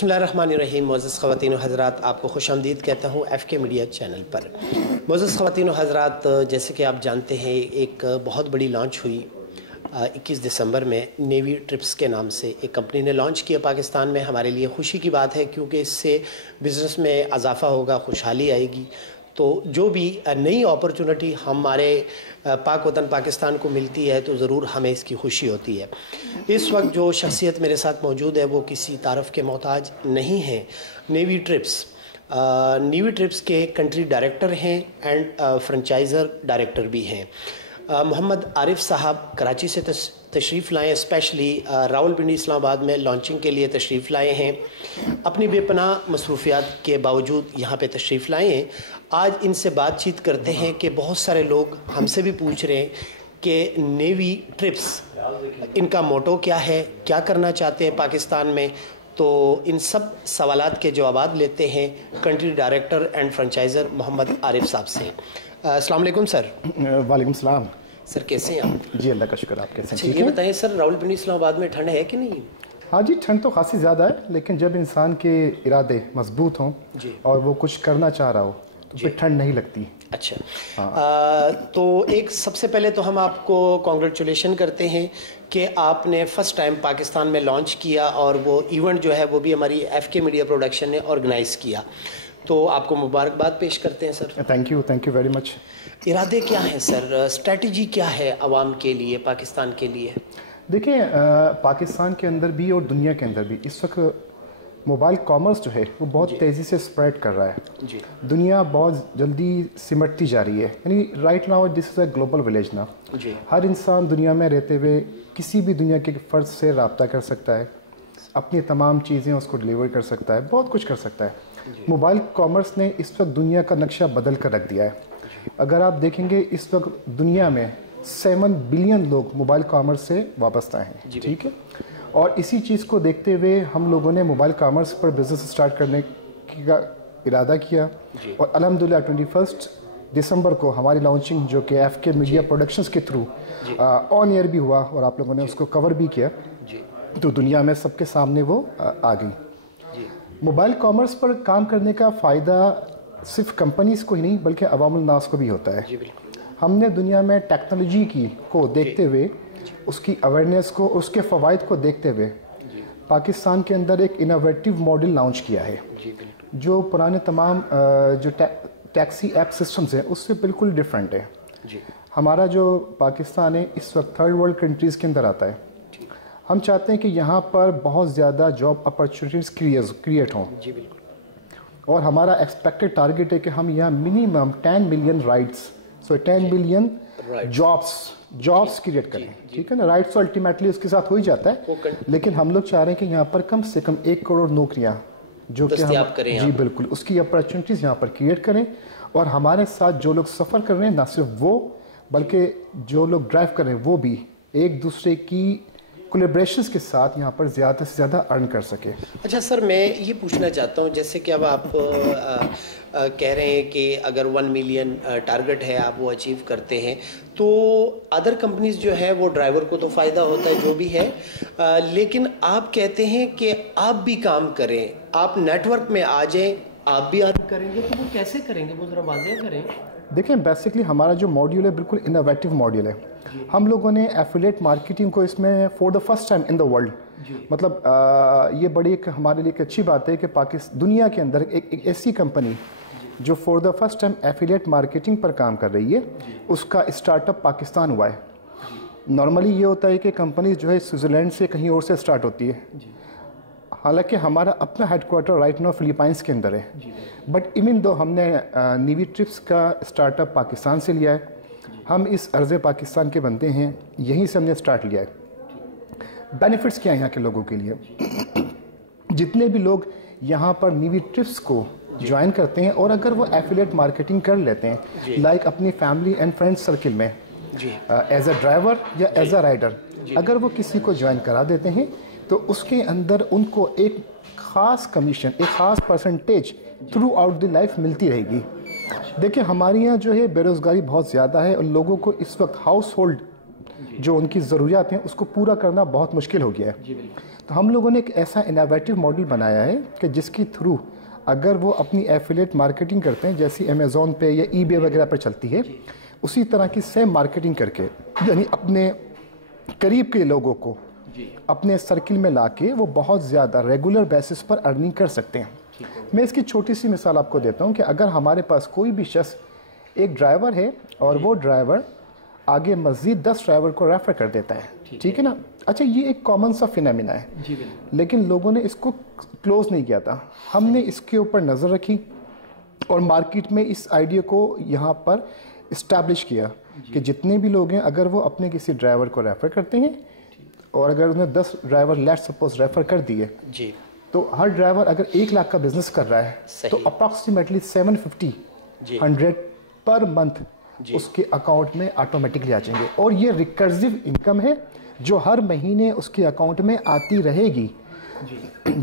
بسم اللہ الرحمن الرحیم. معزز خواتین و حضرات، آپ کو خوش آمدید کہتا ہوں ایف کے میڈیا چینل پر. معزز خواتین و حضرات، جیسے کہ آپ جانتے ہیں ایک بہت بڑی لانچ ہوئی 21 دسمبر میں. نیوی ٹرپس کے نام سے ایک کمپنی نے لانچ کیا پاکستان میں. ہمارے لیے خوشی کی بات ہے کیونکہ اس سے بزنس میں اضافہ ہوگا، خوشحالی آئے گی. تو جو بھی نئی اپرچونٹی ہمارے پاک وطن پاکستان کو ملتی ہے تو ضرور ہمیں اس کی خوشی ہوتی ہے. اس وقت جو شخصیت میرے ساتھ موجود ہے وہ کسی تعارف کے محتاج نہیں ہیں. نیوی ٹرپس کے کنٹری ڈائریکٹر ہیں اینڈ فرنچائزر ڈائریکٹر بھی ہیں. محمد عارف صاحب کراچی سے تشریف لائے، اسپیشلی راولپنڈی اسلام آباد میں لانچنگ کے لیے تشریف لائے ہیں. اپنی بے پناہ مصروفیات کے باوجود یہاں پہ تشریف لائے ہیں. آج ان سے بات چیت کرتے ہیں کہ بہت سارے لوگ ہم سے بھی پوچھ رہے ہیں کہ نیوی ٹرپس ان کا موٹو کیا ہے، کیا کرنا چاہتے ہیں پاکستان میں. تو ان سب سوالات کے جوابات لیتے ہیں کنٹری ڈائریکٹر اینڈ فرنچائزر محمد عارف صاحب سے. السلام علیکم سر. وعلیکم السلام سر، کیسے ہیں آپ؟ جی اللہ کا شکر. آپ کیسے ہیں؟ اچھا یہ بتائیں سر، راولپنڈی اسلام آباد میں ٹھنڈ ہے کہ نہیں؟ ہاں جی، ٹھنڈ تو خاصی زیادہ ہے، لیکن جب انسان کے ارادے مضبوط ہوں جی اور وہ کچھ کرنا چاہ رہا ہو تو پھر ٹھنڈ نہیں لگتی. اچھا تو ایک سب سے پہلے تو ہم آپ کو کانگریچولیشن کرتے ہیں کہ آپ نے فرسٹ ٹائم پاکستان میں لانچ کیا اور وہ ایونٹ جو ہے وہ بھی ہماری ایف کے میڈیا پروڈکشن نے آرگنائز کیا. تو آپ کو مبارکباد پیش کرتے ہیں sir. Thank you very much. ارادے کیا ہیں سر، اسٹریٹجی کیا ہے عوام کے لیے، پاکستان کے لیے؟ دیکھیں، پاکستان کے اندر بھی اور دنیا کے اندر بھی اس وقت موبائل کامرس جو ہے وہ بہت تیزی سے اسپریڈ کر رہا ہے. جی دنیا بہت جلدی سمٹتی جا رہی ہے. یعنی right now this is a global village نا. جی ہر انسان دنیا میں رہتے ہوئے کسی بھی دنیا کے فرد سے رابطہ کر سکتا ہے، اپنی تمام چیزیں اس کو ڈلیور کر سکتا ہے، بہت کچھ کر سکتا ہے. موبائل کامرس نے اس وقت دنیا کا نقشہ بدل کر رکھ دیا ہے. اگر آپ دیکھیں گے اس وقت دنیا میں 7 بلین لوگ موبائل کامرس سے وابستہ ہیں. ٹھیک ہے، اور اسی چیز کو دیکھتے ہوئے ہم لوگوں نے موبائل کامرس پر بزنس اسٹارٹ کرنے کا ارادہ کیا. اور الحمدللہ 21 دسمبر کو ہماری لانچنگ جو کہ ایف کے میڈیا پروڈکشنز کے تھرو آن ایئر بھی ہوا اور آپ لوگوں نے اس کو کور بھی کیا، تو دنیا میں سب کے سامنے وہ آ گئی. موبائل کامرس پر کام کرنے کا فائدہ صرف کمپنیز کو ہی نہیں بلکہ عوام الناس کو بھی ہوتا ہے. ہم نے دنیا میں ٹیکنالوجی کو دیکھتے ہوئے، اس کی اویئرنیس کو، اس کے فوائد کو دیکھتے ہوئے پاکستان کے اندر ایک انوویٹیو ماڈل لانچ کیا ہے جو پرانے تمام جو ٹیکسی ایپ سسٹمز ہیں اس سے بالکل ڈیفرنٹ ہے. ہمارا جو پاکستان ہے اس وقت تھرڈ ورلڈ کنٹریز کے اندر آتا ہے. ہم چاہتے ہیں کہ یہاں پر بہت زیادہ جاب اپرچونیٹیز کریٹ ہوں. اور ہمارا ایکسپیکٹڈ ٹارگیٹ ہے کہ ہم یہاں minimum 10 million rights 10 million jobs create کریں. ٹھیک ہے نا، رائٹس الٹیمیٹلی اس کے ساتھ ہو ہی جاتا ہے، لیکن ہم لوگ چاہ رہے ہیں کہ یہاں پر کم سے کم 1 کروڑ نوکریاں جو کہ جی بالکل اس کی اپرچونیٹیز یہاں پر کریٹ کریں. اور ہمارے ساتھ جو لوگ سفر کر رہے ہیں نہ صرف وہ بلکہ جو لوگ ڈرائیو کر رہے ہیں وہ بھی ایک دوسرے کی کولیبریشنز کے ساتھ یہاں پر زیادہ سے زیادہ ارن کر سکے. اچھا سر، میں یہ پوچھنا چاہتا ہوں جیسے کہ اب آپ کہہ رہے ہیں کہ اگر 1 ملین ٹارگٹ ہے آپ وہ اچیو کرتے ہیں تو ادر کمپنیز جو ہے وہ ڈرائیور کو تو فائدہ ہوتا ہے جو بھی ہے، لیکن آپ کہتے ہیں کہ آپ بھی کام کریں، آپ نیٹ ورک میں آ جائیں، آپ بھی ارن کریں گے. تو وہ کیسے کریں گے، وہ ذرا واضح کریں. دیکھیں بیسکلی ہمارا جو ماڈیول ہے بالکل انوویٹیو ماڈیول ہے. ہم لوگوں نے ایفیلیٹ مارکیٹنگ کو اس میں four the first time in the world, مطلب یہ بڑی ایک ہمارے لیے ایک اچھی بات ہے کہ دنیا کے اندر ایک ایسی کمپنی جو for the first time affiliate marketing پر کام کر رہی ہے اس کا اسٹارٹ اپ پاکستان ہوا ہے. نارملی یہ ہوتا ہے کہ کمپنیز جو ہے سوئٹزرلینڈ سے کہیں اور سے اسٹارٹ ہوتی ہے، حالانکہ ہمارا اپنا head quarter right now Philippines کے اندر ہے. بٹ ایون دو ہم نے نیوی ٹرپس کا اسٹارٹ اپ پاکستان سے لیا ہے، ہم اس عرض پاکستان کے بندے ہیں، یہیں سے ہم نے اسٹارٹ لیا ہے. بینیفٹس کیا ہیں یہاں کے لوگوں کے لیے؟ جتنے بھی لوگ یہاں پر نیوی ٹرپس کو جوائن کرتے ہیں اور اگر وہ ایفیلیٹ مارکیٹنگ کر لیتے ہیں لائک اپنی فیملی اینڈ فرینڈ سرکل میں ایز اے ڈرائیور یا ایز اے رائڈر، اگر وہ کسی کو جوائن کرا دیتے ہیں تو اس کے اندر ان کو ایک خاص کمیشن، ایک خاص percentage through out the life ملتی رہے گی. دیکھیں ہمارے یہاں جو ہے بے روزگاری بہت زیادہ ہے اور لوگوں کو اس وقت ہاؤس ہولڈ جو ان کی ضروریات ہیں اس کو پورا کرنا بہت مشکل ہو گیا ہے. تو ہم لوگوں نے ایک ایسا انوویٹو ماڈل بنایا ہے کہ جس کے تھرو اگر وہ اپنی ایفیلیٹ مارکیٹنگ کرتے ہیں جیسی امیزون پہ یا ای بے وغیرہ پہ چلتی ہے اسی طرح کی سیم مارکیٹنگ کر کے یعنی اپنے قریب کے لوگوں کو اپنے سرکل میں لا کے وہ بہت زیادہ ریگولر بیسس پر ارننگ کر سکتے ہیں. میں اس کی چھوٹی سی مثال آپ کو دیتا ہوں کہ اگر ہمارے پاس کوئی بھی شخص ایک ڈرائیور ہے اور وہ ڈرائیور آگے مزید 10 ڈرائیور کو ریفر کر دیتا ہے, ٹھیک ہے نا. اچھا یہ ایک کامن سا فینامنا ہے لیکن لوگوں نے اس کو کلوز نہیں کیا تھا. ہم نے اس کے اوپر نظر رکھی اور مارکیٹ میں اس آئیڈیا کو یہاں پر اسٹیبلش کیا کہ جتنے بھی لوگ ہیں اگر وہ اپنے کسی ڈرائیور کو ریفر کرتے ہیں اور اگر انہیں 10 ڈرائیور لیٹ سپوز ریفر کر دیے تو ہر ڈرائیور اگر 1 لاکھ کا بزنس کر رہا ہے تو اپروکسیمیٹلی 750 پر منتھ اس کے اکاؤنٹ میں آٹومیٹکلی آ جائیں گے. اور یہ ریکرسیو انکم ہے جو ہر مہینے اس کے اکاؤنٹ میں آتی رہے گی.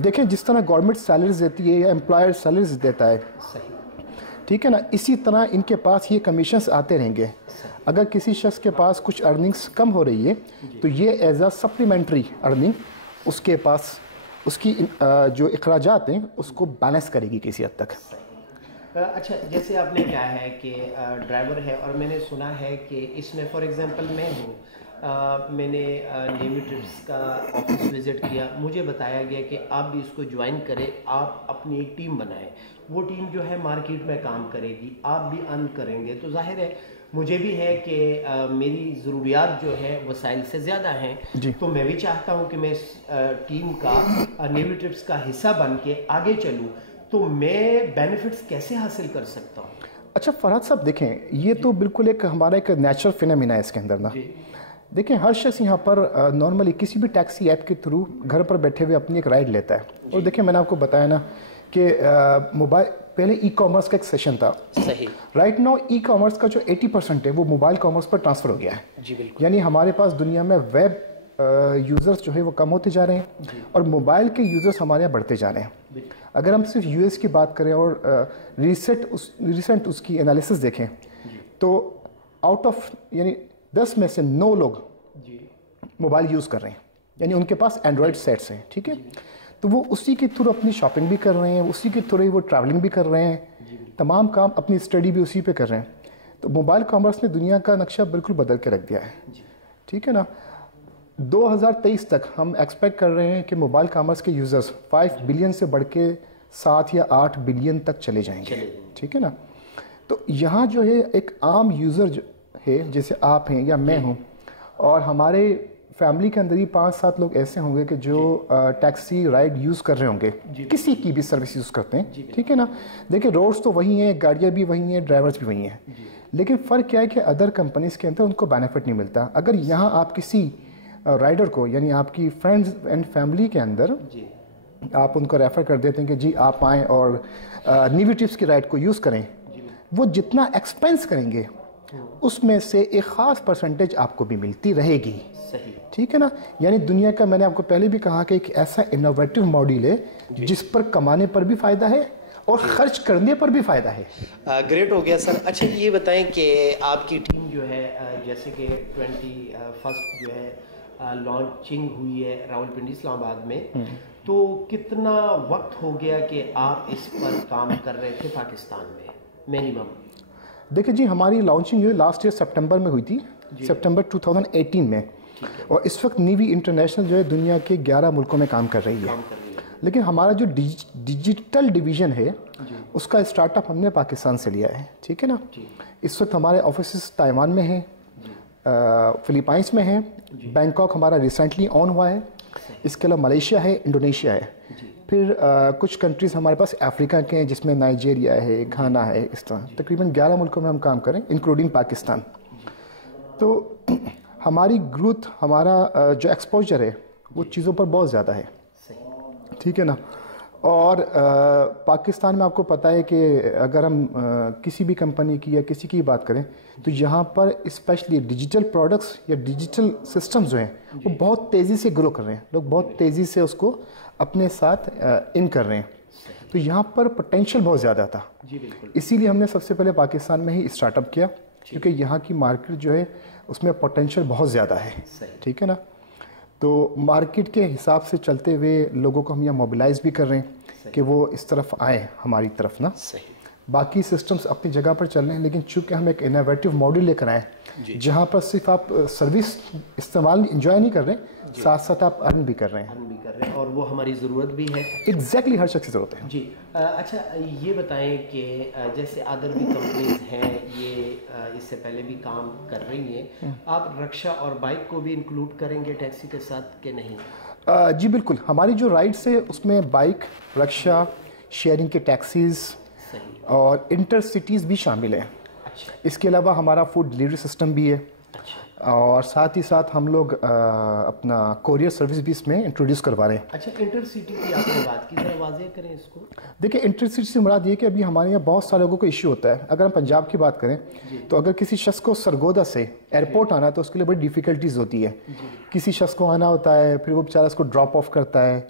دیکھیں جس طرح گورنمنٹ سیلریز دیتی ہے یا امپلائر سیلریز دیتا ہے, ٹھیک ہے نا, اسی طرح ان کے پاس یہ کمیشنز آتے رہیں گے. اگر کسی شخص کے پاس کچھ ارننگز کم ہو رہی ہے تو یہ ایز اے سپلیمنٹری ارننگ اس کے پاس اس کی جو اخراجات ہیں اس کو بیلنس کرے گی کسی حد تک. اچھا جیسے آپ نے کہا ہے کہ ڈرائیور ہے اور میں نے سنا ہے کہ اس میں فار ایگزامپل میں ہوں, میں نے نیوی ٹرپس کا آفس وزٹ کیا, مجھے بتایا گیا کہ آپ بھی اس کو جوائن کریں, آپ اپنی ایک ٹیم بنائیں, وہ ٹیم جو ہے مارکیٹ میں کام کرے گی, آپ بھی ارن کریں گے. تو ظاہر ہے مجھے بھی ہے کہ میری ضروریات جو ہے وسائل سے زیادہ ہیں تو میں بھی چاہتا ہوں کہ میں اس ٹیم کا نیوی ٹرپس کا حصہ بن کے آگے چلوں, تو میں بینیفٹس کیسے حاصل کر سکتا ہوں؟ اچھا فرحت صاحب دیکھیں یہ تو بالکل ایک ہمارا ایک نیچرل فینامنا ہے اس کے اندر نا. دیکھیں ہر شخص یہاں پر نارملی کسی بھی ٹیکسی ایپ کے تھرو گھر پر بیٹھے ہوئے اپنی ایک رائڈ لیتا ہے. اور دیکھیں میں نے آپ کو بتایا نا کہ موبائل پہلے ای کامرس کا ایک سیشن تھا, رائٹ ناؤ ای کامرس کا جو 80% ہے وہ موبائل کامرس پر ٹرانسفر ہو گیا ہے. یعنی ہمارے پاس دنیا میں ویب یوزرز جو ہے وہ کم ہوتے جا رہے ہیں اور موبائل کے یوزرز ہمارے یہاں بڑھتے جا رہے ہیں. اگر ہم صرف یو ایس کی بات کریں اور ریسنٹ اس کی انالیسس دیکھیں تو آؤٹ آف یعنی 10 میں سے 9 لوگ موبائل یوز کر رہے ہیں, یعنی ان کے پاس اینڈرائڈ سیٹس ہیں, ٹھیک ہے. تو وہ اسی کے تھرو اپنی شاپنگ بھی کر رہے ہیں, اسی کے تھرو وہ ٹریولنگ بھی کر رہے ہیں, تمام کام اپنی اسٹڈی بھی اسی پہ کر رہے ہیں. تو موبائل کامرس نے دنیا کا نقشہ بالکل بدل کے رکھ دیا ہے, ٹھیک ہے نا. 2023 تک ہم ایکسپیکٹ کر رہے ہیں کہ موبائل کامرس کے یوزرز 5 بلین سے بڑھ کے 7 یا 8 بلین تک چلے جائیں گے, ٹھیک ہے نا. تو یہاں جو ہے ایک عام یوزر جو ہے جیسے آپ ہیں یا میں ہوں, اور ہمارے فیملی کے اندر ہی 5-7 لوگ ایسے ہوں گے کہ جو ٹیکسی رائڈ یوز کر رہے ہوں گے, کسی کی بھی سروس یوز کرتے ہیں, ٹھیک ہے نا. دیکھیں روڈز تو وہی ہیں, گاڑیاں بھی وہی ہیں, ڈرائیورز بھی وہی ہیں, لیکن فرق کیا ہے کہ ادر کمپنیز کے اندر ان کو بینیفٹ نہیں ملتا. اگر یہاں آپ کسی رائڈر کو یعنی آپ کی فرینڈز اینڈ فیملی کے اندر آپ ان کو ریفر کر دیتے ہیں کہ جی آپ آئیں اور نیوی ٹرپس کی رائڈ کو یوز کریں, وہ جتنا ایکسپینس کریں گے اس میں سے ایک خاص پرسنٹیج آپ کو بھی ملتی رہے گی, ٹھیک ہے نا. یعنی دنیا کا میں نے آپ کو پہلے بھی کہا کہ ایک ایسا انوویٹو ماڈل ہے جس پر کمانے پر بھی فائدہ ہے اور خرچ کرنے پر بھی فائدہ ہے. گریٹ ہو گیا سر. اچھا یہ بتائیں کہ آپ کی ٹیم جو ہے جیسے کہ 21 جو ہے لانچنگ ہوئی ہے راولپنڈی اسلام آباد میں, تو کتنا وقت ہو گیا کہ آپ اس پر کام کر رہے تھے پاکستان میں منیمم؟ دیکھیں جی ہماری لانچنگ جو ہے لاسٹ ایئر سپٹمبر میں ہوئی تھی, سپٹمبر 2018 میں, اور اس وقت نیوی انٹرنیشنل جو ہے دنیا کے 11 ملکوں میں کام کر رہی ہے. لیکن ہمارا جو ڈیجیٹل ڈویژن ہے اس کا اسٹارٹ اپ ہم نے پاکستان سے لیا ہے, ٹھیک ہے نا. اس وقت ہمارے آفیسز تائیوان میں ہیں, فلیپائنس میں ہیں, بینکاک ہمارا ریسنٹلی آن ہوا ہے, اس کے علاوہ ملیشیا ہے, انڈونیشیا ہے, پھر کچھ کنٹریز ہمارے پاس افریقہ کے ہیں جس میں نائجیریا ہے, گھانا ہے, اس طرح تقریباً 11 ملکوں میں ہم کام کریں انکلوڈنگ پاکستان. تو ہماری گروتھ, ہمارا جو ایکسپوجر ہے وہ چیزوں پر بہت زیادہ ہے, ٹھیک ہے نا. اور پاکستان میں آپ کو پتہ ہے کہ اگر ہم کسی بھی کمپنی کی یا کسی کی بات کریں تو یہاں پر اسپیشلی ڈیجیٹل پروڈکٹس یا ڈیجیٹل سسٹمز جو ہیں وہ بہت تیزی سے گرو کر رہے ہیں, لوگ بہت تیزی سے اس کو اپنے ساتھ ان کر رہے ہیں. تو یہاں پر پوٹینشیل بہت زیادہ تھا, اسی لیے ہم نے سب سے پہلے پاکستان میں ہی اسٹارٹ اپ کیا کیونکہ یہاں کی مارکیٹ جو ہے اس میں پوٹینشیل بہت زیادہ ہے, ٹھیک ہے نا. تو مارکیٹ کے حساب سے چلتے ہوئے لوگوں کو ہم یہاں موبلائز بھی کر رہے ہیں کہ وہ اس طرف آئیں ہماری طرف نا. باقی سسٹمز اپنی جگہ پر چل رہے ہیں، لیکن چونکہ ہم ایک انوویٹو ماڈل لے کر آئے جہاں پر صرف آپ سروس استعمال انجوائے نہیں کر رہے، ساتھ ساتھ آپ ارن بھی کر رہے ہیں، اور وہ ہماری ضرورت بھی ہے. ایگزیکٹلی ہر شخص کی ضرورت ہے. جی اچھا یہ بتائیں کہ جیسے ادر بھی کمپنیز ہیں یہ اس سے پہلے بھی کام کر رہی ہیں، آپ رکشا اور بائک کو بھی انکلوڈ کریں گے ٹیکسی کے ساتھ کہ نہیں؟ جی بالکل، ہماری جو رائڈس ہے اس میں بائک، رکشا، شیئرنگ کے ٹیکسیز اور انٹر سٹیز بھی شامل ہیں. اس کے علاوہ ہمارا فوڈ ڈلیوری سسٹم بھی ہے، اور ساتھ ہی ساتھ ہم لوگ اپنا کوریئر سروس بھی اس میں انٹروڈیوس کروا رہے ہیں. اچھا انٹر سٹی کی آپ نے بات کی، ذرا واضح کریں اس کو. دیکھیں انٹر سٹی سے مراد یہ کہ ابھی ہمارے یہاں بہت سارے لوگوں کو ایشو ہوتا ہے. اگر ہم پنجاب کی بات کریں تو اگر کسی شخص کو سرگودا سے ایئرپورٹ آنا ہے تو اس کے لیے بڑی ڈیفیکلٹیز ہوتی ہے. کسی شخص کو آنا ہوتا ہے، پھر وہ بیچارہ اس کو ڈراپ آف کرتا ہے،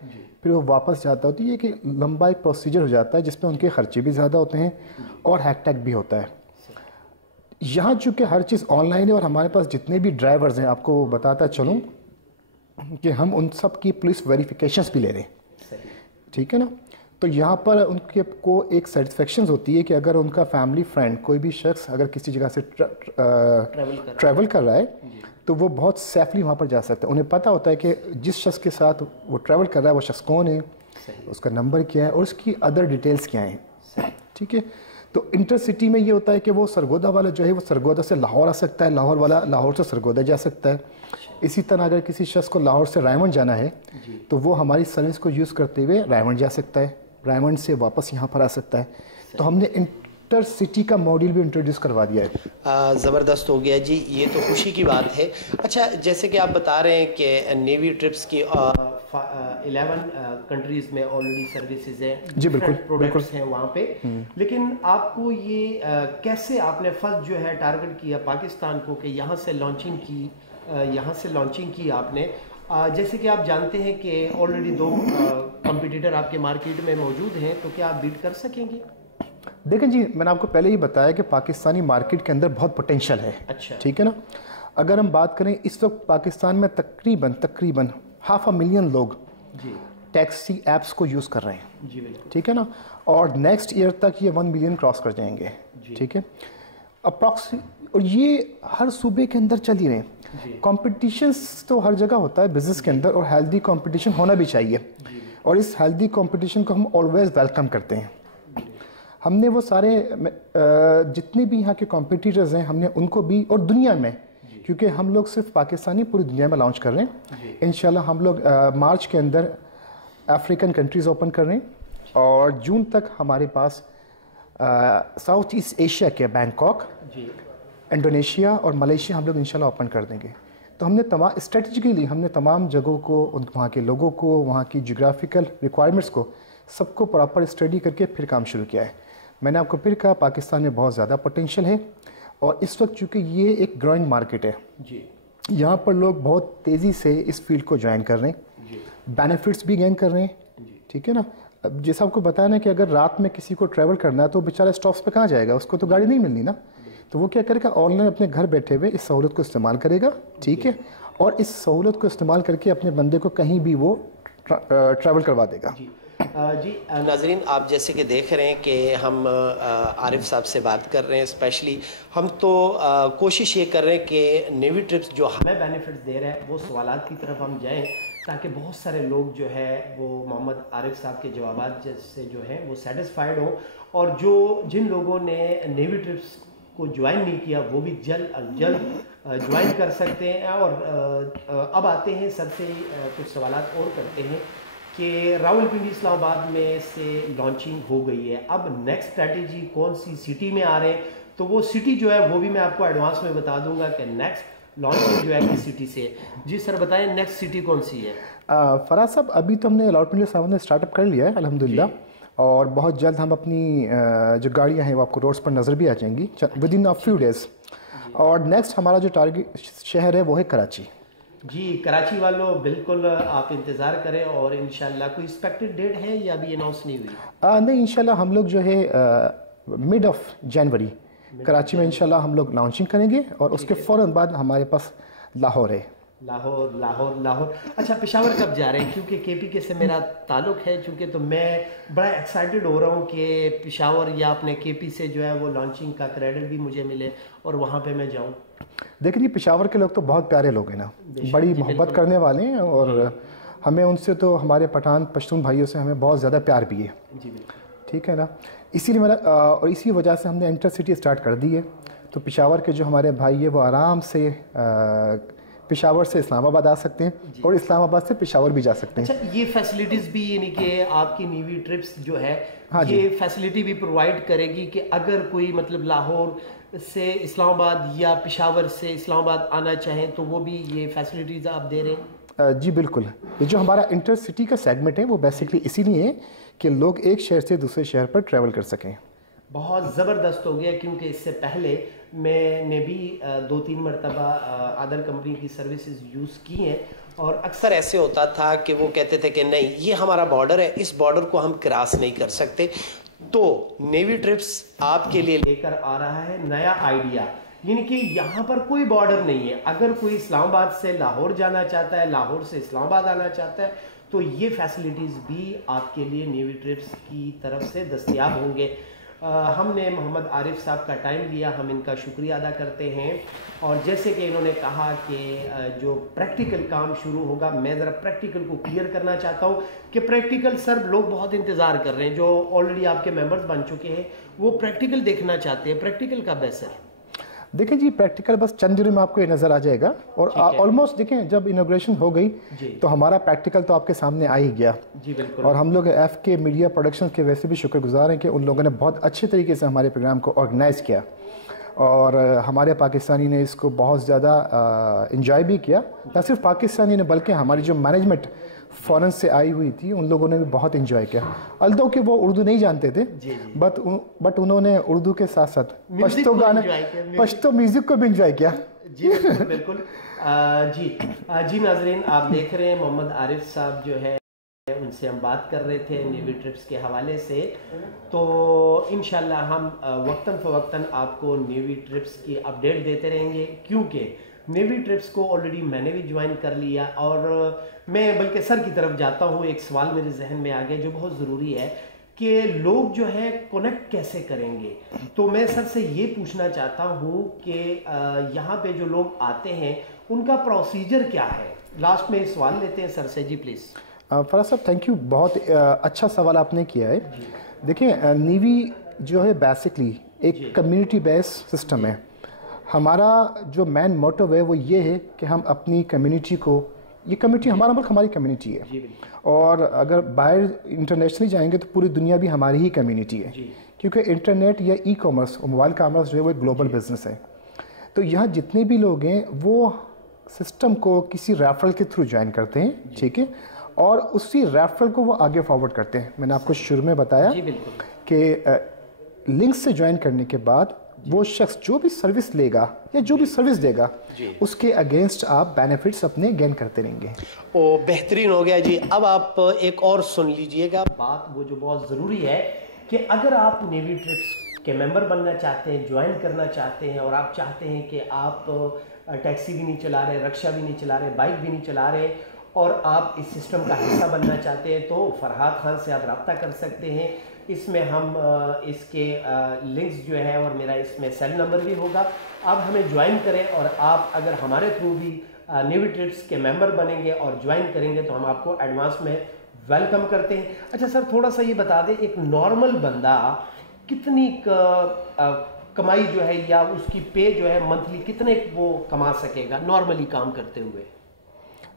پھر وہ واپس جاتا ہے. تو یہ کہ لمبا ایک پروسیجر ہو جاتا ہے جس میں ان کے خرچے بھی زیادہ ہوتے ہیں اور ہیکٹیک بھی ہوتا ہے. یہاں چونکہ ہر چیز آن لائن ہے اور ہمارے پاس جتنے بھی ڈرائیورز ہیں، آپ کو بتاتا چلوں کہ ہم ان سب کی پولیس ویریفیکیشنز بھی لے رہے ہیں. ٹھیک ہے نا؟ تو یہاں پر ان کے کو ایک سیٹسفیکشنز ہوتی ہے کہ اگر ان کا فیملی فرینڈ کوئی بھی شخص اگر کسی جگہ سے ٹریول کر رہا ہے تو وہ بہت سیفلی وہاں پر جا سکتا ہے. انہیں پتہ ہوتا ہے کہ جس شخص کے ساتھ وہ ٹریول کر رہا ہے وہ شخص کون ہے، اس کا نمبر کیا ہے اور اس کی ادر ڈیٹیلز کیا ہیں. ٹھیک ہے؟ تو انٹر سٹی میں یہ ہوتا ہے کہ وہ سرگودا والا جو ہے وہ سرگودا سے لاہور آ سکتا ہے، لاہور والا لاہور سے سرگودا جا سکتا ہے. اسی طرح اگر کسی شخص کو لاہور سے رائمنڈ جانا ہے تو وہ ہماری سروس کو یوز کرتے ہوئے رائمنڈ جا سکتا ہے، رائمنڈ سے واپس یہاں پر آ سکتا ہے. تو ہم نے انٹر سٹی کا ماڈل بھی انٹروڈیوس کروا دیا ہے. زبردست ہو گیا جی، یہ تو خوشی کی بات ہے. اچھا جیسے کہ آپ بتا رہے ہیں کہ نیوی ٹرپس کی 11 کنٹریز میں آلریڈی سروسز ہیں، جی بالکل پروڈکٹس ہیں وہاں پہ، لیکن آپ کو یہ کیسے آپ نے فرسٹ جو ہے ٹارگٹ کیا پاکستان کو کہ یہاں سے لانچنگ کی آپ نے؟ جیسے کہ آپ جانتے ہیں کہ آلریڈی 2 کمپیٹیٹر آپ کے مارکیٹ میں موجود ہیں، تو کیا آپ بیٹ کر سکیں گے؟ دیکھیں جی، میں نے آپ کو پہلے ہی بتایا کہ پاکستانی مارکیٹ کے اندر بہت پوٹینشیل ہے. اچھا ٹھیک ہے نا؟ اگر ہم بات کریں اس وقت پاکستان میں تقریباً 500,000 لوگ ٹیکسی ایپس کو یوز کر رہے ہیں. جی بالکل. ٹھیک ہے نا؟ اور نیکسٹ ایئر تک یہ 1 ملین کراس کر جائیں گے. ٹھیک ہے؟ اور یہ ہر صوبے کے اندر چل ہی رہے ہیں. کمپٹیشنس تو ہر جگہ ہوتا ہے بزنس کے اندر، اور ہیلدی کمپٹیشن ہونا بھی چاہیے، اور اس ہیلدی کمپٹیشن کو ہم آلویز ویلکم کرتے ہیں. ہم نے وہ سارے جتنے بھی یہاں کے کمپیٹیٹرز ہیں ہم نے ان کو بھی، اور دنیا میں، کیونکہ ہم لوگ صرف پاکستانی پوری دنیا میں لانچ کر رہے ہیں. انشاءاللہ ہم لوگ مارچ کے اندر افریقن کنٹریز اوپن کر رہے ہیں، اور جون تک ہمارے پاس ساؤتھ ایسٹ ایشیا کے بینکاک، انڈونیشیا اور ملیشیا ہم لوگ انشاءاللہ اوپن کر دیں گے. تو ہم نے اسٹریٹجیکلی ہم نے تمام جگہوں کو، وہاں کے لوگوں کو، وہاں کی جغرافیکل ریکوائرمنٹس کو سب کو پراپر اسٹڈی کر کے پھر کام شروع کیا ہے. میں نے آپ کو پھر کہا پاکستان میں بہت زیادہ پوٹینشیل ہے، اور اس وقت چونکہ یہ ایک گروئنگ مارکیٹ ہے، یہاں پر لوگ بہت تیزی سے اس فیلڈ کو جوائن کر رہے ہیں، بینیفٹس بھی گین کر رہے ہیں. ٹھیک ہے نا؟ اب جیسا آپ کو بتایا نا کہ اگر رات میں کسی کو ٹریول کرنا ہے تو بیچارہ اسٹاپس پہ کہاں جائے گا، اس کو تو گاڑی نہیں ملنی نا. تو وہ کیا کرے گا، آن لائن اپنے گھر بیٹھے ہوئے اس سہولت کو استعمال کرے گا. ٹھیک ہے؟ اور اس سہولت کو استعمال کر کے اپنے بندے کو کہیں بھی وہ ٹریول کروا دے گا. جی ناظرین، آپ جیسے کہ دیکھ رہے ہیں کہ ہم عارف صاحب سے بات کر رہے ہیں. اسپیشلی ہم تو کوشش یہ کر رہے ہیں کہ نیوی ٹرپس جو ہمیں بینیفٹس دے رہے ہیں وہ سوالات کی طرف ہم جائیں، تاکہ بہت سارے لوگ جو ہے وہ محمد عارف صاحب کے جوابات سے جو ہیں وہ سیٹسفائیڈ ہوں، اور جن لوگوں نے نیوی ٹرپس کو جوائن نہیں کیا وہ بھی جلد از جلد جوائن کر سکتے ہیں. اور اب آتے ہیں سر سے کچھ سوالات اور کرتے ہیں کہ راولپنڈی اسلام آباد میں سے لانچنگ ہو گئی ہے، اب نیکسٹ اسٹریٹجی کون سی سٹی میں آ رہے ہیں؟ تو وہ سٹی جو ہے وہ بھی میں آپ کو ایڈوانس میں بتا دوں گا کہ نیکسٹ لانچنگ جو ہے کس سٹی سے. جی سر بتائیں نیکسٹ سٹی کون سی ہے؟ فراز صاحب، ابھی تو ہم نے راولپنڈی اسلام آباد میں اسٹارٹ اپ کر لیا ہے الحمدللہ، اور بہت جلد ہم اپنی جو گاڑیاں ہیں وہ آپ کو روڈز پر نظر بھی آ جائیں گی ود ان فیو ڈیز. اور نیکسٹ ہمارا جو ٹارگیٹ شہر ہے وہ ہے کراچی. جی کراچی والوں بالکل آپ انتظار کریں، اور انشاءاللہ کوئی ایکسپیکٹڈ ڈیٹ ہے یا ابھی اناؤنس نہیں ہوئی؟ نہیں، انشاءاللہ ہم لوگ جو ہے مڈ آف جنوری کراچی میں انشاءاللہ ہم لوگ لانچنگ کریں گے، اور اس کے فوراً بعد ہمارے پاس لاہور ہے. لاہور. اچھا پشاور کب جا رہے ہیں؟ کیونکہ کے پی کے سے میرا تعلق ہے چونکہ، تو میں بڑا ایکسائٹیڈ ہو رہا ہوں کہ پشاور یا اپنے کے پی سے جو ہے وہ لانچنگ کا کریڈٹ بھی مجھے ملے اور وہاں پہ میں جاؤں. دیکھیں جی پشاور کے لوگ تو بہت پیارے لوگ ہیں نا، بڑی محبت کرنے والے ہیں، اور ہمیں ان سے تو ہمارے پٹھان پشتون بھائیوں سے ہمیں بہت زیادہ پیار بھی ہے. جی بالکل. ٹھیک ہے نا، اسی لیے اور اسی وجہ سے ہم نے انٹر سٹی اسٹارٹ کر دی ہے. تو پشاور کے جو ہمارے بھائی ہیں وہ آرام سے پشاور سے اسلام آباد آ سکتے ہیں اور اسلام آباد سے پشاور بھی جا سکتے ہیں. اچھا یہ فیسلٹیز بھی یعنی کہ آپ کی نیوی ٹرپس جو ہے یہ فیسلٹی بھی پرووائڈ کرے گی کہ اگر کوئی مطلب لاہور سے اسلام آباد یا پشاور سے اسلام آباد آنا چاہیں تو وہ بھی یہ فیسلٹیز آپ دے رہے ہیں؟ جی بالکل. یہ جو ہمارا انٹر سٹی کا سیگمنٹ ہے وہ بیسکلی اسی لیے ہے کہ لوگ ایک شہر سے دوسرے شہر پر ٹریول کر سکیں. بہت زبردست ہو گیا، کیونکہ اس سے پہلے میں نے بھی 2-3 مرتبہ ادر کمپنی کی سروسز یوز کی ہیں، اور اکثر ایسے ہوتا تھا کہ وہ کہتے تھے کہ نہیں یہ ہمارا بارڈر ہے، اس بارڈر کو ہم کراس نہیں کر سکتے. تو نیوی ٹرپس آپ کے لیے لے کر آ رہا ہے نیا آئیڈیا، یعنی کہ یہاں پر کوئی بارڈر نہیں ہے. اگر کوئی اسلام آباد سے لاہور جانا چاہتا ہے، لاہور سے اسلام آباد آنا چاہتا ہے، تو یہ فیسلٹیز بھی آپ کے لیے نیوی ٹرپس کی طرف سے دستیاب ہوں گے. ہم نے محمد عارف صاحب کا ٹائم لیا، ہم ان کا شکریہ ادا کرتے ہیں. اور جیسے کہ انہوں نے کہا کہ جو پریکٹیکل کام شروع ہوگا، میں ذرا پریکٹیکل کو کلیئر کرنا چاہتا ہوں کہ پریکٹیکل سر لوگ بہت انتظار کر رہے ہیں، جو آلریڈی آپ کے ممبرز بن چکے ہیں وہ پریکٹیکل دیکھنا چاہتے ہیں. پریکٹیکل کب ہے سر؟ دیکھیں جی پریکٹیکل بس چند دنوں میں آپ کو یہ نظر آ جائے گا، اور آلموسٹ دیکھیں جب انوگریشن ہو گئی تو ہمارا پریکٹیکل تو آپ کے سامنے آ ہی گیا. جی بالکل. اور ہم لوگ ایف کے میڈیا پروڈکشن کے ویسے بھی شکر گزار ہیں کہ ان لوگوں نے بہت اچھے طریقے سے ہمارے پروگرام کو آرگنائز کیا، اور ہمارے پاکستانی نے اس کو بہت زیادہ انجوائے بھی کیا. نہ صرف پاکستانی نے بلکہ ہماری جو مینجمنٹ فورن سے آئی ہوئی تھی ان لوگوں نے بھی بہت انجوائے کیا. الدو کہ وہ اردو نہیں جانتے تھے، بٹ انہوں نے اردو کے ساتھ ساتھ پشتو گانے، پشتو میوزک کو بھی انجوائے کیا. جی بالکل. جی ناظرین آپ دیکھ رہے ہیں محمد عارف صاحب جو ہے ان سے ہم بات کر رہے تھے نیوی ٹرپس کے حوالے سے. تو انشاءاللہ ہم وقتاً فوقتاً آپ کو نیوی ٹرپس کی اپڈیٹ دیتے رہیں گے، کیونکہ نیوی ٹرپس کو آلریڈی میں نے بھی جوائن کر لیا. اور میں بلکہ سر کی طرف جاتا ہوں، ایک سوال میرے ذہن میں آ گیا جو بہت ضروری ہے کہ لوگ جو ہے کنیکٹ کیسے کریں گے. تو میں سر سے یہ پوچھنا چاہتا ہوں کہ یہاں پہ جو لوگ آتے ہیں ان کا پروسیجر کیا ہے. لاسٹ میں سوال لیتے ہیں سر سے. جی پلیز. فراز صاحب تھینک یو، بہت اچھا سوال آپ نے کیا ہے. دیکھیں نیوی جو ہے بیسکلی ایک کمیونٹی بیس سسٹم ہے. ہمارا جو مین موٹو ہے وہ یہ ہے کہ ہم اپنی کمیونٹی کو، یہ کمیونٹی ہمارا ملک ہماری کمیونٹی ہے، اور اگر باہر انٹرنیشنلی جائیں گے تو پوری دنیا بھی ہماری ہی کمیونٹی ہے، کیونکہ انٹرنیٹ یا ای کامرس اور موبائل کامرس جو ہے وہ ایک گلوبل بزنس ہے. تو یہاں جتنے بھی لوگ ہیں وہ سسٹم کو کسی ریفرل کے تھرو جوائن کرتے ہیں، ٹھیک ہے، اور اسی ریفرل کو وہ آگے فارورڈ کرتے ہیں. میں نے آپ کو شروع میں بتایا کہ لنک سے جوائن کرنے کے بعد وہ شخص جو بھی سروس لے گا یا جو بھی سروس دے گا اس کے اگینسٹ آپ بینیفٹس اپنے گین کرتے رہیں گے. او بہترین ہو گیا جی. اب آپ ایک اور سن لیجئے گا بات، وہ جو بہت ضروری ہے کہ اگر آپ نیوی ٹرپس کے ممبر بننا چاہتے ہیں، جوائن کرنا چاہتے ہیں، اور آپ چاہتے ہیں کہ آپ ٹیکسی بھی نہیں چلا رہے، رکشہ بھی نہیں چلا رہے، بائک بھی نہیں چلا رہے، اور آپ اس سسٹم کا حصہ بننا چاہتے ہیں، تو فرحات خان سے آپ رابطہ کر سکتے ہیں. اس میں ہم اس کے لنکس جو ہے، اور میرا اس میں سیل نمبر بھی ہوگا. آپ ہمیں جوائن کریں، اور آپ اگر ہمارے تھرو بھی نیوی ٹرپس کے ممبر بنیں گے اور جوائن کریں گے تو ہم آپ کو ایڈوانس میں ویلکم کرتے ہیں. اچھا سر تھوڑا سا یہ بتا دیں، ایک نارمل بندہ کتنی کمائی جو ہے یا اس کی پے جو ہے منتھلی کتنے وہ کما سکے گا نارملی کام کرتے ہوئے؟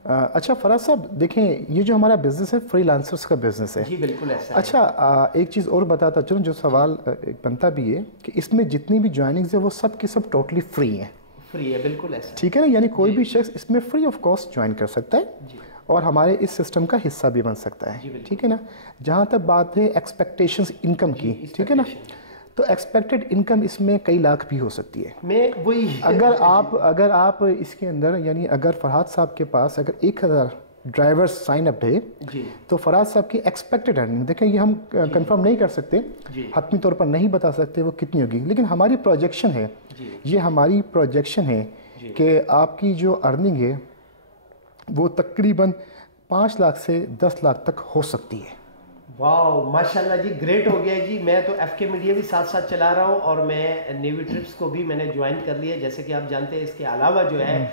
اچھا فراز صاحب دیکھیں یہ جو ہمارا بزنس ہے فری لانسرس کا بزنس ہے. جی بالکل ایسا. اچھا ایک چیز اور بتاتا چلوں، جو سوال بنتا بھی ہے کہ اس میں جتنی بھی جوائننگز ہیں وہ سب کی سب ٹوٹلی فری ہیں. فری ہے بالکل ایسا. ٹھیک ہے نا، یعنی کوئی بھی شخص اس میں فری آف کاسٹ جوائن کر سکتا ہے اور ہمارے اس سسٹم کا حصہ بھی بن سکتا ہے. ٹھیک ہے نا. جہاں تک بات ہے ایکسپیکٹیشنز انکم کی، ٹھیک ہے نا، تو ایکسپیکٹڈ انکم اس میں کئی لاکھ بھی ہو سکتی ہے. میں وہی اگر آپ اس کے اندر، یعنی اگر فرحات صاحب کے پاس اگر 1000 ڈرائیور سائن اپ ہے تو فراز صاحب کی ایکسپیکٹڈ ارننگ، دیکھیں یہ ہم کنفرم نہیں کر سکتے، حتمی طور پر نہیں بتا سکتے وہ کتنی ہوگی، لیکن ہماری پروجیکشن ہے، یہ ہماری پروجیکشن ہے کہ آپ کی جو ارننگ ہے وہ تقریباً 5 لاکھ سے 10 لاکھ تک ہو سکتی ہے. واو ماشاءاللہ جی, گریٹ ہو گیا جی. میں تو ایف کے میڈیا بھی ساتھ ساتھ چلا رہا ہوں, اور میں نیوی ٹرپس کو بھی میں نے جوائن کر لیا. جیسے کہ آپ جانتے ہیں اس کے علاوہ جو ہے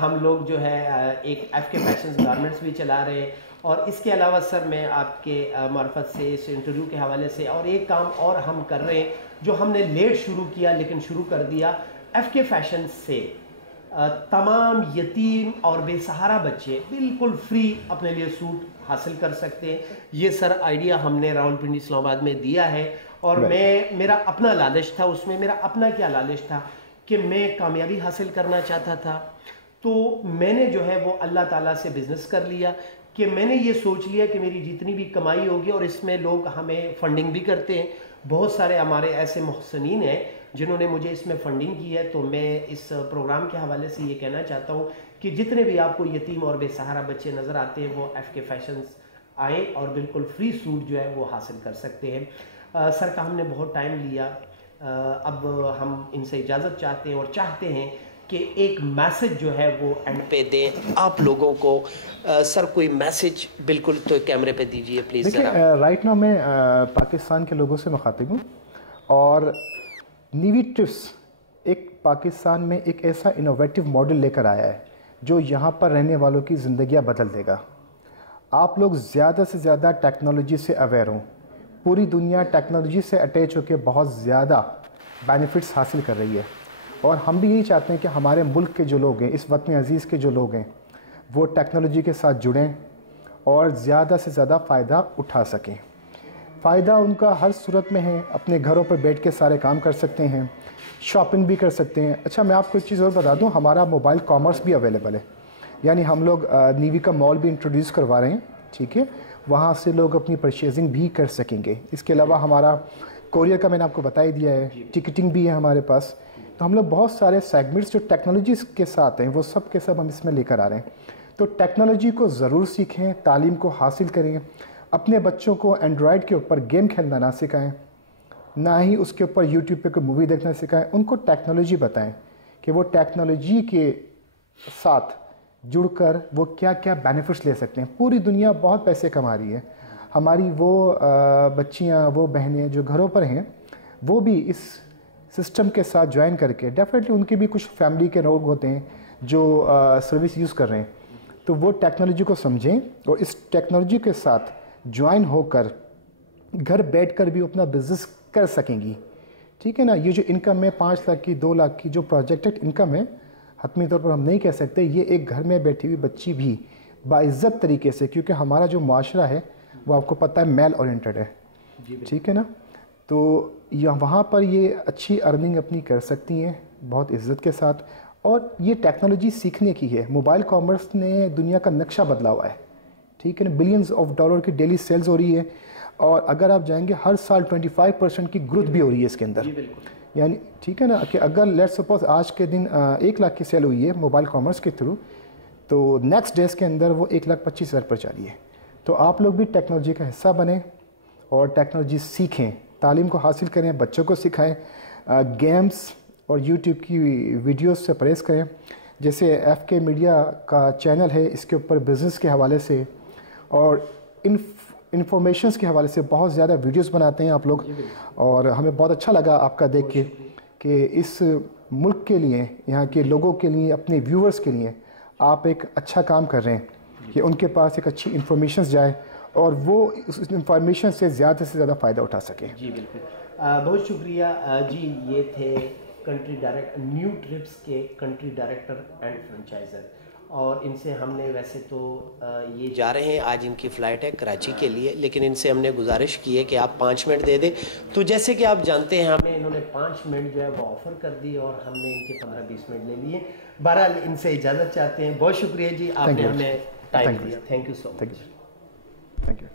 ہم لوگ جو ہے ایک ایف کے فیشنز گارمنٹس بھی چلا رہے ہیں, اور اس کے علاوہ سر میں آپ کے معرفت سے اس انٹرویو کے حوالے سے اور ایک کام اور ہم کر رہے ہیں جو ہم نے لیٹ شروع کیا لیکن شروع کر دیا. ایف کے فیشن سے تمام یتیم اور بے سہارا بچے بالکل فری اپنے لیے سوٹ حاصل کر سکتے ہیں. یہ سر آئیڈیا ہم نے راولپنڈی اسلام آباد میں دیا ہے, اور میرا اپنا لالچ تھا اس میں. میرا اپنا کیا لالچ تھا کہ میں کامیابی حاصل کرنا چاہتا تھا, تو میں نے جو ہے وہ اللہ تعالیٰ سے بزنس کر لیا کہ میں نے یہ سوچ لیا کہ میری جتنی بھی کمائی ہوگی, اور اس میں لوگ ہمیں فنڈنگ بھی کرتے ہیں, بہت سارے ہمارے ایسے محسنین ہیں جنہوں نے مجھے اس میں فنڈنگ کی ہے. تو میں اس پروگرام کے حوالے سے یہ کہنا چاہتا ہوں کہ جتنے بھی آپ کو یتیم اور بے سہارا بچے نظر آتے ہیں وہ ایف کے فیشنز آئیں اور بالکل فری سوٹ جو ہے وہ حاصل کر سکتے ہیں. سر کا ہم نے بہت ٹائم لیا, اب ہم ان سے اجازت چاہتے ہیں اور چاہتے ہیں کہ ایک میسج جو ہے وہ اینڈ پہ دیں آپ لوگوں کو. سر کوئی میسج بالکل تو کیمرے پہ دیجئے پلیز. دیکھیں رائٹ ناؤ میں پاکستان کے لوگوں سے مخاطب ہوں, اور نیوی ٹرپس ایک پاکستان میں ایک ایسا انوویٹو ماڈل لے کر آیا ہے جو یہاں پر رہنے والوں کی زندگیاں بدل دے گا. آپ لوگ زیادہ سے زیادہ ٹیکنالوجی سے اویئر ہوں. پوری دنیا ٹیکنالوجی سے اٹیچ ہو کے بہت زیادہ بینیفٹس حاصل کر رہی ہے, اور ہم بھی یہی چاہتے ہیں کہ ہمارے ملک کے جو لوگ ہیں, اس وطن عزیز کے جو لوگ ہیں, وہ ٹیکنالوجی کے ساتھ جڑیں اور زیادہ سے زیادہ فائدہ اٹھا سکیں. فائدہ ان کا ہر صورت میں ہے. اپنے گھروں پر بیٹھ کے سارے کام کر سکتے ہیں, شاپنگ بھی کر سکتے ہیں. اچھا میں آپ کو ایک چیز اور بتا دوں, ہمارا موبائل کامرس بھی اویلیبل ہے. یعنی ہم لوگ نیوی کا مال بھی انٹروڈیوس کروا رہے ہیں, ٹھیک ہے, وہاں سے لوگ اپنی پرچیزنگ بھی کر سکیں گے. اس کے علاوہ ہمارا کوریئر کا میں نے آپ کو بتا ہی دیا ہے, ٹکٹنگ بھی ہے ہمارے پاس. تو ہم لوگ بہت سارے سیگمنٹس جو ٹیکنالوجیز کے ساتھ ہیں وہ سب کے سب ہم اس میں لے کر آ رہے ہیں. تو ٹیکنالوجی کو ضرور سیکھیں, تعلیم کو حاصل کریں. اپنے بچوں کو اینڈرائڈ کے اوپر گیم کھیلنا نہ سکھائیں, نہ ہی اس کے اوپر یوٹیوب پہ کوئی مووی دیکھنا سکھائیں. ان کو ٹیکنالوجی بتائیں کہ وہ ٹیکنالوجی کے ساتھ جڑ کر وہ کیا کیا بینیفٹس لے سکتے ہیں. پوری دنیا بہت پیسے کما رہی ہے. ہماری وہ بچیاں, وہ بہنیں جو گھروں پر ہیں, وہ بھی اس سسٹم کے ساتھ جوائن کر کے, ڈیفینیٹلی ان کے بھی کچھ فیملی کے لوگ ہوتے ہیں جو سروس یوز کر رہے ہیں, تو وہ ٹیکنالوجی کو سمجھیں اور اس ٹیکنالوجی کے ساتھ جوائن ہو کر گھر بیٹھ کر بھی اپنا بزنس کر سکیں گی. ٹھیک ہے نا. یہ جو انکم ہے 5 لاکھ کی, 2 لاکھ کی جو پروجیکٹڈ انکم ہے, حتمی طور پر ہم نہیں کہہ سکتے. یہ ایک گھر میں بیٹھی ہوئی بچی بھی باعزت طریقے سے, کیونکہ ہمارا جو معاشرہ ہے وہ آپ کو پتہ ہے میل اورینٹڈ ہے, ٹھیک ہے نا, تو وہاں پر یہ اچھی ارننگ اپنی کر سکتی ہیں بہت عزت کے ساتھ. اور یہ ٹیکنالوجی سیکھنے کی ہے. موبائل کامرس نے دنیا کا نقشہ بدلا ہوا ہے, ٹھیک ہے نا. بلینز آف ڈالر کی ڈیلی سیلز ہو رہی ہے, اور اگر آپ جائیں گے ہر سال 25% کی گروتھ بھی ہو رہی ہے اس کے اندر. یعنی ٹھیک ہے نا, کہ اگر لیٹ سپوز آج کے دن 1 لاکھ کی سیل ہوئی ہے موبائل کامرس کے تھرو, تو نیکسٹ ڈیز کے اندر وہ 1,25,000 پر جا رہی ہے. تو آپ لوگ بھی ٹیکنالوجی کا حصہ بنیں اور ٹیکنالوجی سیکھیں, تعلیم کو حاصل کریں, بچوں کو سکھائیں, گیمز اور یوٹیوب کی ویڈیوز سے پرہیز کریں. جیسے ایف کے میڈیا کا چینل ہے, اس کے اوپر بزنس کے حوالے سے اور انفارمیشنز کے حوالے سے بہت زیادہ ویڈیوز بناتے ہیں آپ لوگ, اور ہمیں بہت اچھا لگا آپ کا دیکھ کے کہ اس ملک کے لیے, یہاں کے لوگوں کے لیے, اپنے ویورز کے لیے آپ ایک اچھا کام کر رہے ہیں کہ ان کے پاس ایک اچھی انفارمیشنز جائے اور وہ اس انفارمیشن سے زیادہ فائدہ اٹھا سکیں. جی بالکل, بہت شکریہ جی. یہ تھے کنٹری نیو ٹرپس کے کنٹری ڈائریکٹر اینڈ فرنچائزر, اور ان سے ہم نے ویسے تو یہ جا رہے ہیں, آج ان کی فلائٹ ہے کراچی کے لیے, لیکن ان سے ہم نے گزارش کی ہے کہ آپ 5 منٹ دے دیں. تو جیسے کہ آپ جانتے ہیں ہمیں انہوں نے 5 منٹ جو ہے وہ آفر کر دی, اور ہم نے ان کے 15-20 منٹ لے لیے. بہرحال ان سے اجازت چاہتے ہیں. بہت شکریہ جی, آپ نے ہمیں ٹائم دیا. Thank you so much. Thank you.